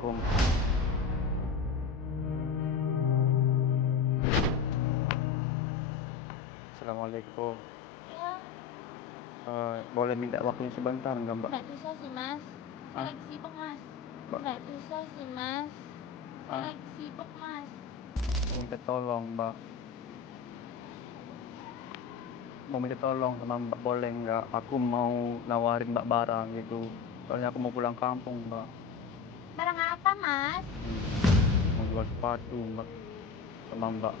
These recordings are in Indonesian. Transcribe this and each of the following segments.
Assalamualaikum. Assalamualaikum. Ya, Boleh minta waktunya sebentar nggak, Mbak? nggak bisa sih mas. Ah, Lagi sibuk mas. Mbak, Nggak bisa sih mas. ah, Lagi sibuk mas. minta tolong, Mbak. Mau minta tolong sama Mbak, boleh nggak? Aku mau nawarin Mbak barang gitu. Soalnya aku mau pulang kampung, Mbak. Barang apa mas? Mau jual sepatu, Mbak. Sama Mbak.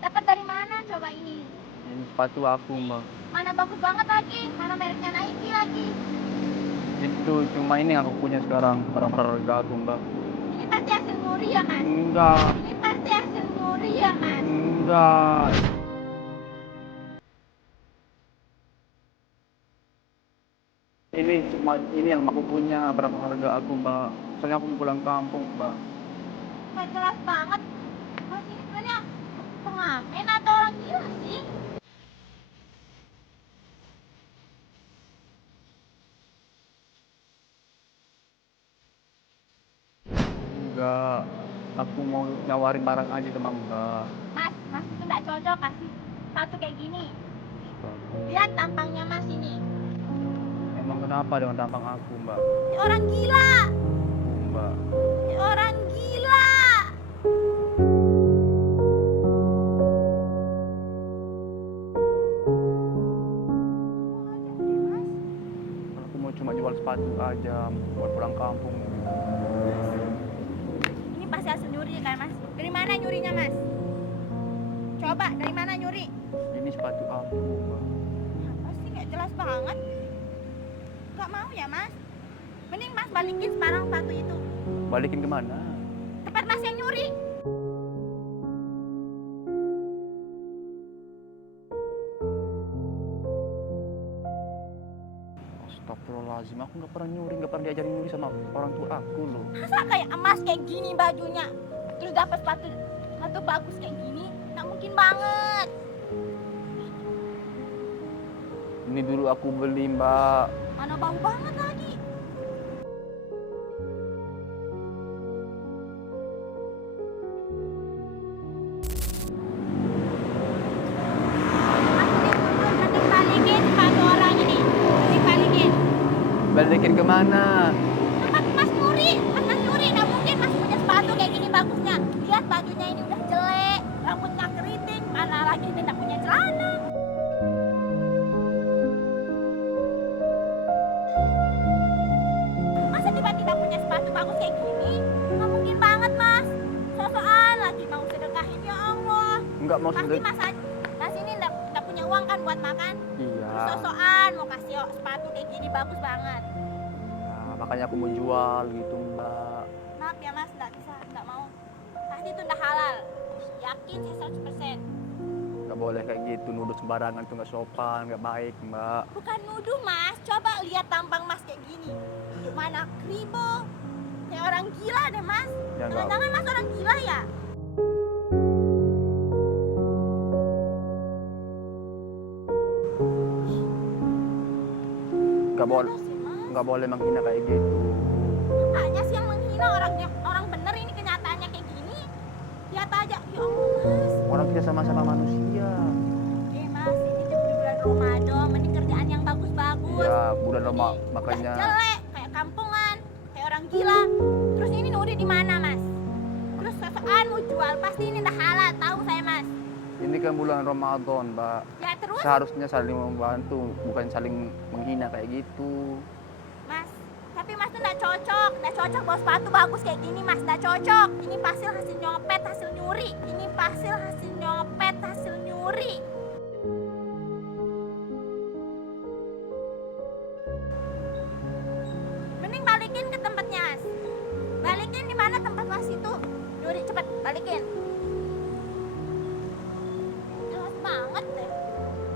Dapat dari mana coba ini? Ini sepatu aku, Mbak. Mana bagus banget lagi. Mana mereknya Nike lagi. Itu cuma ini yang aku punya sekarang. Barang berharga aku, Mbak. Ini pasti hasil nyuri ya mas. Enggak, Ini pasti hasil nyuri ya mas. enggak. Ini cuma ini yang aku punya barang berharga aku, Mbak. Soalnya aku mau pulang kampung, Mbak. Nggak jelas banget. Mas ini sebenarnya pengamen atau orang gila sih? Enggak, aku mau nawarin barang aja sama Mbak. Mas itu nggak cocok kasih sepatu kayak gini. Lihat tampangnya mas ini. Emang kenapa dengan tampang aku, Mbak? Ini orang gila. Mbak. Ini orang gila. Aku mau cuma jual sepatu aja buat pulang kampung. Ini pasti hasil nyuri kan mas? Dari mana nyurinya mas? Coba dari mana nyuri? Ini sepatu aku, Mbak. Apa sih nggak jelas banget? Nggak mau ya mas? Mending mas balikin sekarang sepatu itu. Balikin kemana? Tempat mas yang nyuri. Astagfirullahaladzim, aku nggak pernah nyuri, nggak pernah diajarin nyuri sama orang tua aku loh. Masa kayak emas kayak gini bajunya, terus dapat sepatu bagus kayak gini? Nggak mungkin banget. Ini dulu aku beli, Mbak. Mana bau banget lagi. Mending balikin sepatu orang ini. Mending balikin. Balikin kemana? Tempat mas nyuri, nggak mungkin mas punya sepatu kayak gini bagusnya. Lihat bajunya ini udah jelek, rambutnya keriting, mana lagi tidak punya celana. Masa tiba-tiba punya sepatu bagus kayak gini? Nggak mungkin banget mas. So-soan lagi mau sedekahin ya Allah. Nggak mau Pasti sedek. mas ini nggak punya uang kan buat makan. Iya. So-soan mau kasih sepatu kayak gini bagus banget. Nah, makanya aku mau jual gitu, Mbak. Maaf ya mas, nggak bisa, nggak mau. Pasti itu udah halal. Yakin sih 100%. Nggak boleh kayak gitu, nuduh sembarangan itu nggak sopan, nggak baik, Mbak. Bukan nuduh mas, coba lihat tampang mas kayak gini. Mana kribo, kayak orang gila deh mas. Ya, nggak. Jangan-jangan mas orang gila ya? Nggak boleh, Ada sih mas. nggak boleh menghina kayak gitu. Makanya sih yang menghina orang bener ini kenyataannya kayak gini. Lihat aja, ya Allah mas. Orang kita sama-sama manusia. Mas, ini tuh di bulan Ramadan, mending kerjaan yang bagus-bagus. Ya, bulan Roma, Ini makanya. udah jelek, kayak kampungan, kayak orang gila. Terus ini nuduh di mana mas? Terus sosokan mau jual, pasti ini udah halal, tahu saya mas. Ini kan bulan Ramadan, Mbak. Ya terus Seharusnya saling membantu, bukan saling menghina kayak gitu. mas, tapi mas tuh nggak cocok bawa sepatu bagus kayak gini mas, nggak cocok. Ini pasti hasil nyopet, hasil nyuri. Ini pasti hasil nyopet, hasil nyuri. Mending balikin ke tempatnya mas. Balikin di mana tempat mas itu? Nyuri cepet, balikin. Jelas banget deh.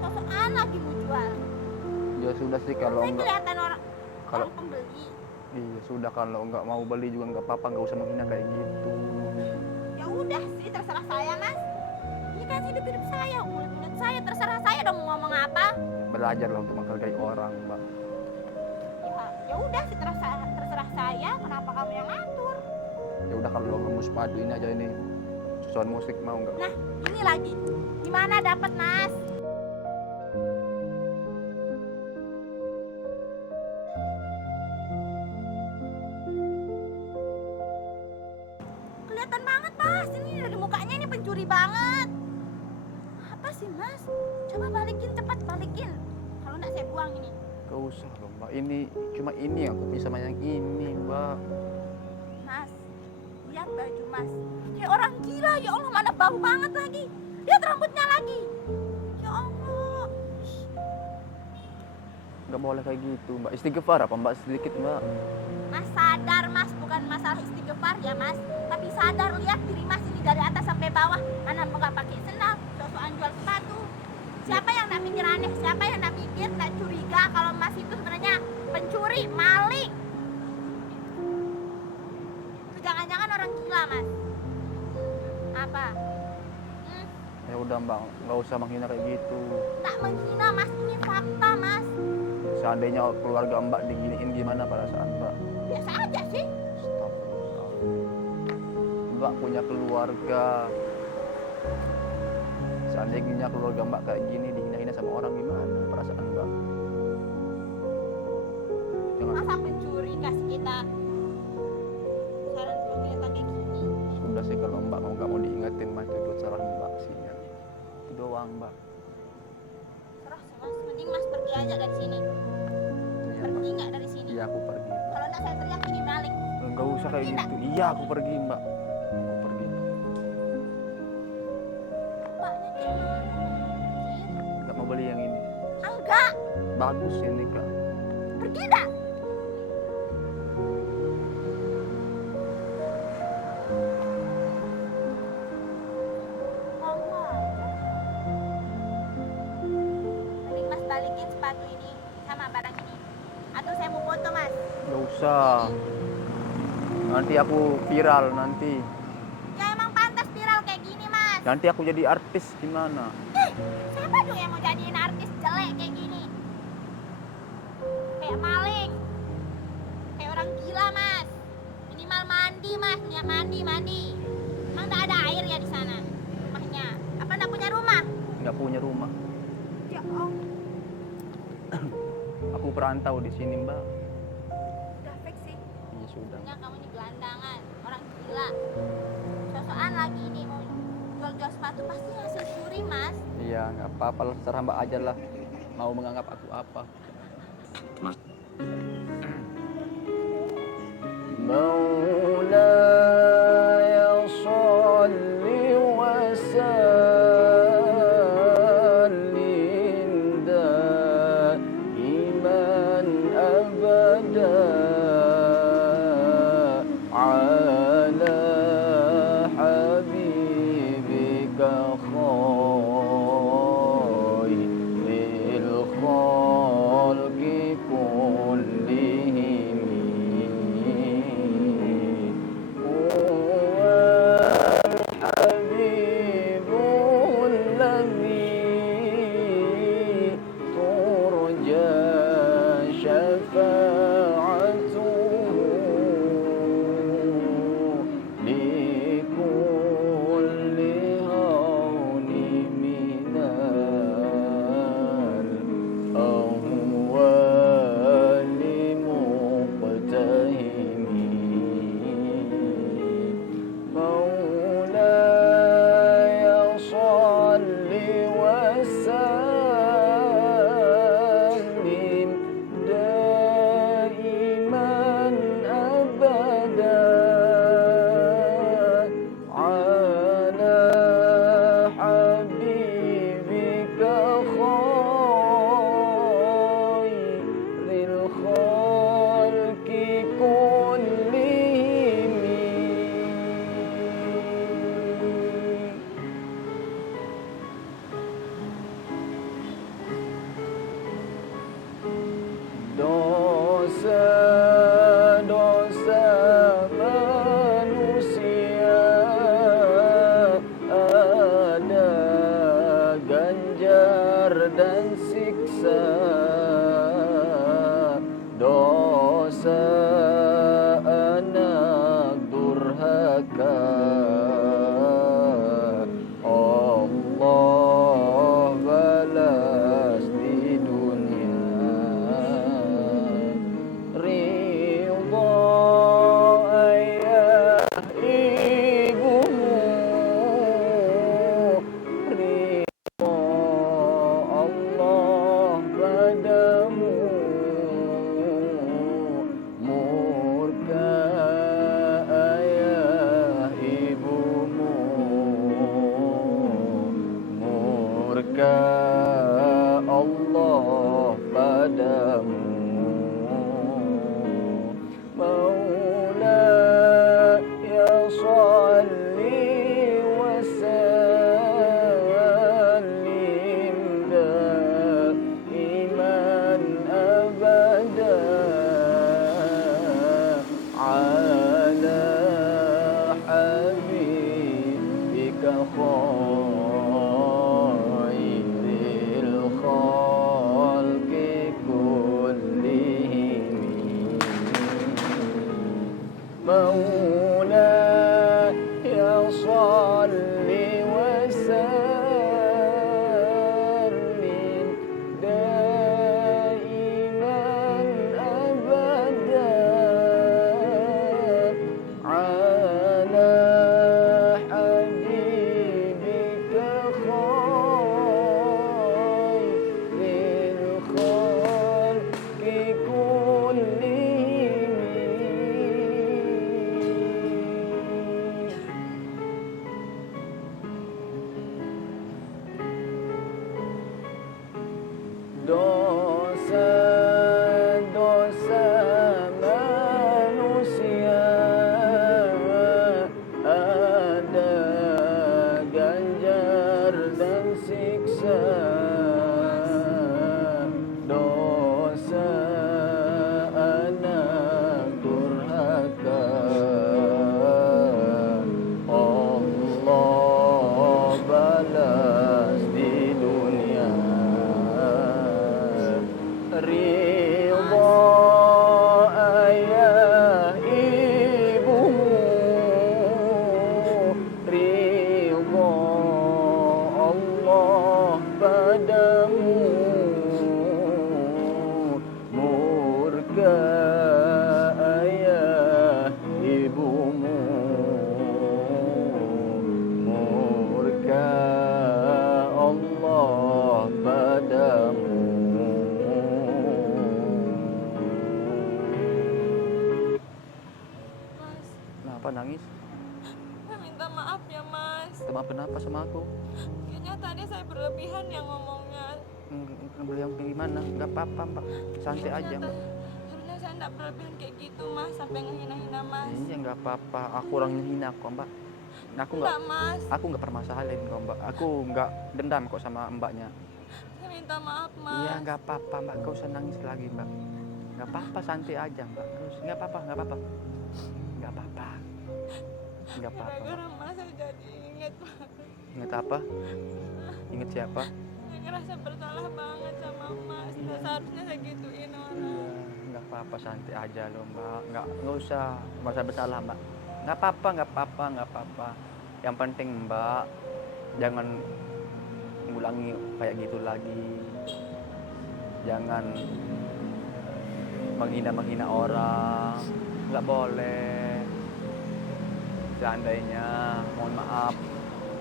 Sosokan lagi mau jual. Ya sudah sih kalau Saya nggak, kelihatan orang kalau pembeli. iya sudah kalau nggak mau beli juga nggak apa-apa, nggak usah menghina kayak gitu. Ya udah sih terserah saya mas. Ini kan hidup saya, mulut saya, terserah saya dong mau ngomong apa. Belajarlah untuk menghargai orang, Mbak. Ya udah sih terserah saya. Kenapa kamu yang ngatur? Ya udah kalau nembus padu ini aja ini. Susuan musik mau nggak? Nah, ini lagi. Gimana dapat, Mas? Kelihatan banget, Mas. Ini dari mukanya ini pencuri banget. Apa sih, Mas? Coba balikin, cepat balikin. Kalau enggak saya buang ini. Gak usah loh Mbak, ini cuma ini yang aku bisa sama yang ini Mbak. Mas, lihat baju Mas. Kayak orang gila, ya Allah, mana bau banget lagi. Lihat rambutnya lagi. Ya Allah. Gak boleh kayak gitu Mbak, istighfar apa Mbak sedikit Mbak. Mas sadar, Mas, bukan masalah istighfar ya, Mas. Tapi sadar, lihat diri Mas ini dari atas sampai bawah. Mana nggak pakai sendal, sosokan jual sepatu. Siapa yang nak mikir aneh? Siapa yang nak mikir, nak curiga kalau Mas itu sebenarnya pencuri, maling? Itu jangan-jangan orang gila, Mas. Apa? Ya udah Mbak, nggak usah menghina kayak gitu. Tak menghina, Mas, ini fakta, Mas. Seandainya keluarga Mbak diginiin gimana perasaan Mbak? Biasa aja sih. Astagfirullah. Mbak punya keluarga. Seandainya keluarga Mbak kayak gini dihina-hina sama orang gimana perasaan Mbak? Jangan. Masa pencuri kasih kita saran kelihatan kayak gini? Sudah sih kalau Mbak nggak mau diingetin mah itu salah Mbak sih ya. Itu doang Mbak. Serah sih, Mas. Mending Mas pergi aja dari sini. Iya, Pergi Mbak. nggak dari sini? Iya aku pergi. Kalau nggak saya teriak ini maling. Enggak usah kayak Pergi gitu. Iya aku pergi Mbak. Aku pergi. Bapaknya kayak gini. Nggak mau beli yang ini. Enggak. Bagus ini Kak. Pergi nggak? Allah. Mending Mas balikin sepatu ini sama barang ini. Atau saya mau foto, Mas. Nggak usah. Nanti aku viral nanti. Ya emang pantas viral kayak gini, Mas. Nanti aku jadi artis gimana? Siapa dong yang mau jadiin artis jelek kayak gini? Kayak maling. Kayak orang gila, Mas. Minimal mandi, Mas. Niat mandi. Emang nggak ada air ya di sana rumahnya? Apa nggak punya rumah? Nggak punya rumah. Ya Allah. Aku perantau di sini Mbak. Udah fix sih. Iya sudah. Punya kamu ini gelandangan, orang gila. Sosokan lagi ini mau jual-jual sepatu pasti hasil curi, Mas. Iya nggak apa-apa lah, terserah Mbak aja lah. Mau menganggap aku apa? مولاي صل وسلم دائما أبدا على حبيبك خير الخلق كلهم الحبيب الذي ترجى شفاعته لكل هون من الأهوال مقتهم مولاي صل وسلم دائما أبدا على حبيبك خير الخلق كلهم dosa-dosa manusia ada ganjar dan siksa. Dosa anak durhaka مولاي صل وسلم دائما أبدا على حبيبك خير الخلق كلهم. Dosa-dosa manusia ada ganjar dan siksa. Dosa anak durhaka Allah balas di dunia. Ridha ayah ibumu, ridha Allah padamu, murka ayah ibumu, murka Allah padamu. Mas, Kenapa nangis? saya minta maaf ya Mas. Maaf kenapa sama aku? Kayaknya tadi saya berlebihan yang ngomongnya. Beliau gimana? Gak apa-apa mbak, santai aja mbak. Sebenarnya saya enggak berlebihan kayak gitu Mas, sampai ngehina-hina Mas. Iya nggak apa-apa, aku orang hina kok mbak. Enggak Mas, Aku nggak permasalahin kok mbak. Aku nggak dendam kok sama mbaknya. saya minta maaf Mas. Iya nggak apa-apa mbak, gak usah nangis lagi mbak. Nggak apa-apa, santai aja mbak. Terus nggak apa-apa, nggak apa-apa, nggak apa-apa, nggak apa-apa. Gara-gara Mas saya jadi inget Mas. Ingat apa? Ingat siapa? Saya ngerasa bersalah banget sama Mas. Nggak seharusnya saya gituin Iya, orang. nggak apa-apa, santai aja loh mbak. Nggak usah merasa bersalah mbak. Nggak apa-apa, nggak apa-apa, nggak apa-apa. Yang penting mbak jangan ngulangi kayak gitu lagi. Jangan menghina orang, nggak boleh. Seandainya, mohon maaf,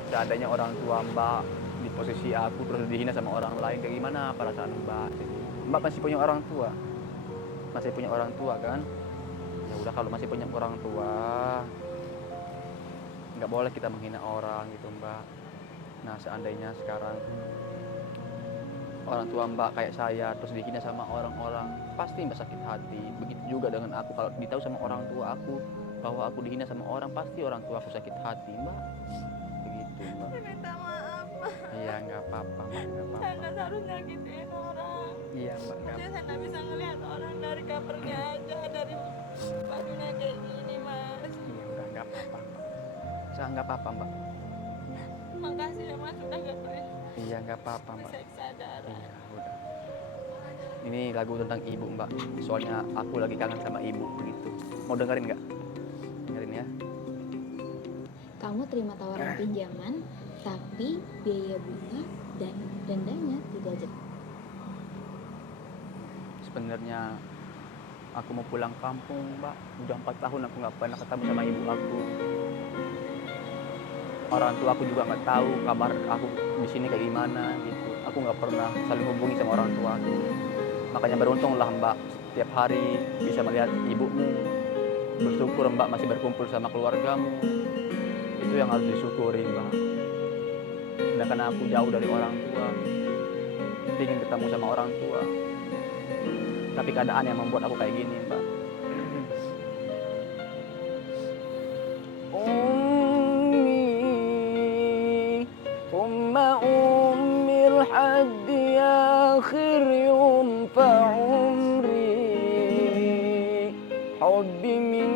seandainya orang tua mbak di posisi aku terus dihina sama orang lain, kayak gimana perasaan mbak? Mbak masih punya orang tua, masih punya orang tua kan? Ya udah, kalau masih punya orang tua, nggak boleh kita menghina orang gitu mbak. Nah seandainya sekarang orang tua mbak kayak saya terus dihina sama orang-orang, pasti mbak sakit hati. Begitu juga dengan aku, kalau ditahu sama orang tua aku bahwa aku dihina sama orang, pasti orang tua aku sakit hati mbak. Begitu mbak. Saya minta maaf Mas. Iya nggak apa-apa mbak, nggak Saya apa-apa. nggak seharusnya gituin orang. Iya mbak, nggak Maksudnya saya nggak bisa ngelihat orang dari covernya aja, dari bajunya kayak gini Mas. iya udah nggak apa-apa mbak. Saya nggak apa-apa mbak. Makasih ya Mas udah nggak boleh Iya nggak apa-apa mbak. seksa darah. Iya udah. Ini lagu tentang ibu mbak. Soalnya aku lagi kangen sama ibu begitu. Mau dengerin nggak? Dengerin ya. Kamu terima tawaran pinjaman, tapi biaya bunga dan dendanya tidak jelas. Sebenarnya aku mau pulang kampung mbak. Udah 4 tahun aku nggak pernah ketemu sama ibu aku. Orang tua aku juga nggak tahu kabar aku di sini kayak gimana gitu. Aku nggak pernah saling hubungi sama orang tua aku. Makanya beruntunglah mbak setiap hari bisa melihat ibumu. Bersyukur mbak masih berkumpul sama keluargamu. Itu yang harus disyukuri mbak. Sedangkan aku jauh dari orang tua, ingin ketemu sama orang tua, tapi keadaan yang membuat aku kayak gini mbak. Ummi Umma ummil haddi akhir yum fa umri hubbi min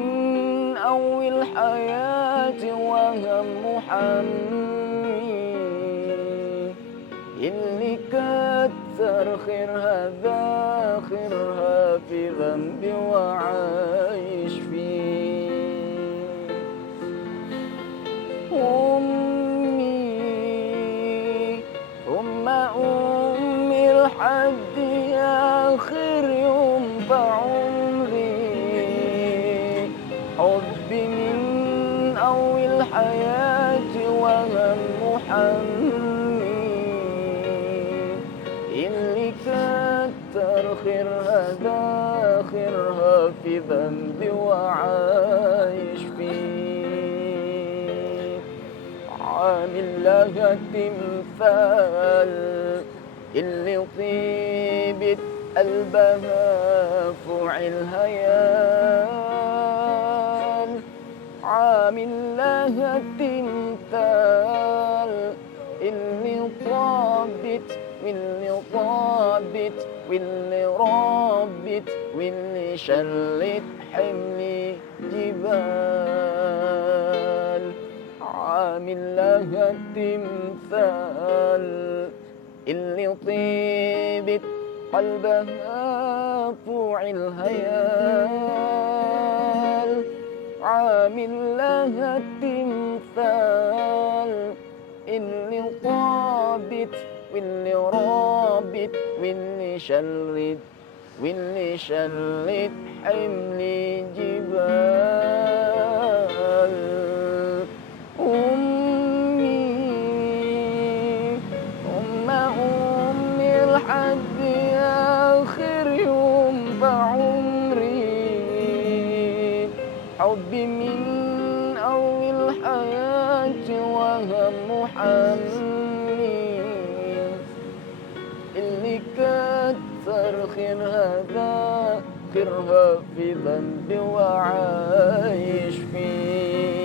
awil hayati wa hammu hammi اللي كتر خيرها ذاخرها في ذنبي وعايش فيه في ذنبي وعايش فيه. عامل لها تمثال اللي طيبت قلبها فوع الهيال. عامل لها تمثال اللي طابت واللي طابت واللي رابت واللي شلت حملي جبال. عامل لها تمثال اللي طيبت قلبها فوع الهيال. عامل لها تمثال اللي طابت واللي رابت واللي شلت حملي جبال. أمي لحد آخر يوم بعمري. حبي من أول الحياة وهم حنين اللي كتر خيرها في ذنبي وعايش فيه.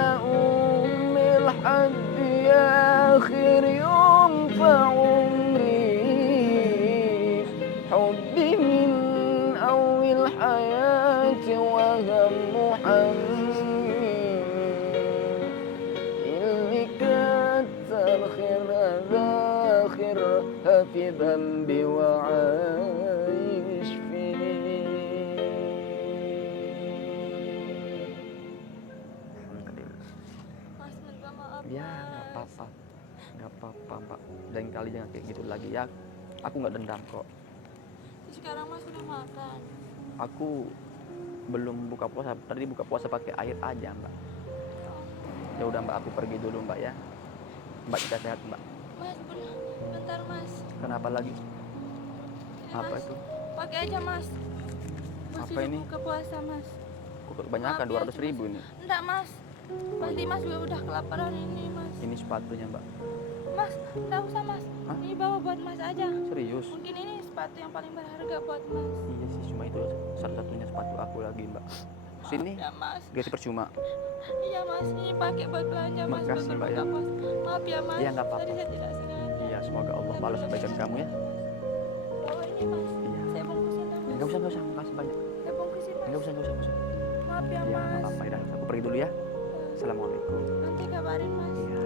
أمي لحد آخر يوم بعمري. حبي من أول الحياة وهم حنين اللي كتر خيرها في ذنبي وعايش فيه. Mas, minta maaf. Ya Mas. nggak apa-apa Mbak. Lain kali jangan kayak gitu lagi ya. Aku nggak dendam kok. Sekarang Mas udah makan. Aku belum buka puasa. Tadi buka puasa pakai air aja Mbak. Ya udah Mbak, aku pergi dulu Mbak ya. Mbak kita sehat Mbak. Mas, bentar Mas. Kenapa lagi? Ini, Apa Mas. itu? Pakai aja Mas. Mas Apa udah ini? buka puasa Mas. Kok kebanyakan Maaf ya, 200.000 ini. Enggak Mas. Pasti Mas juga udah kelaparan ini Mas. Ini sepatunya Mbak. Mas, enggak usah Mas. Hah? Ini bawa buat Mas aja. Serius? Mungkin ini sepatu yang paling berharga buat Mas. Iya sih, cuma itu satu-satunya sepatu aku lagi Mbak. Sini, Maaf ya Mas. gratis percuma. Iya Mas, ini pakai buat belanja Mas. Makasih, buat Mbak, berbuka ya. puasa. Maaf ya Mas. Iya, nggak apa-apa. Tadi saya tidak sengaja. Iya, semoga Allah balas kebaikan kamu ya. Bawa ini Mas. Iya. Saya bungkusin dah, Mas. Enggak usah, makasih banyak. Saya bungkusin Mas. Enggak usah. Maaf ya Iya, nggak Mas. apa-apa. Ya, aku pergi dulu ya. Assalamualaikum. Nanti kabarin Mas. Iya.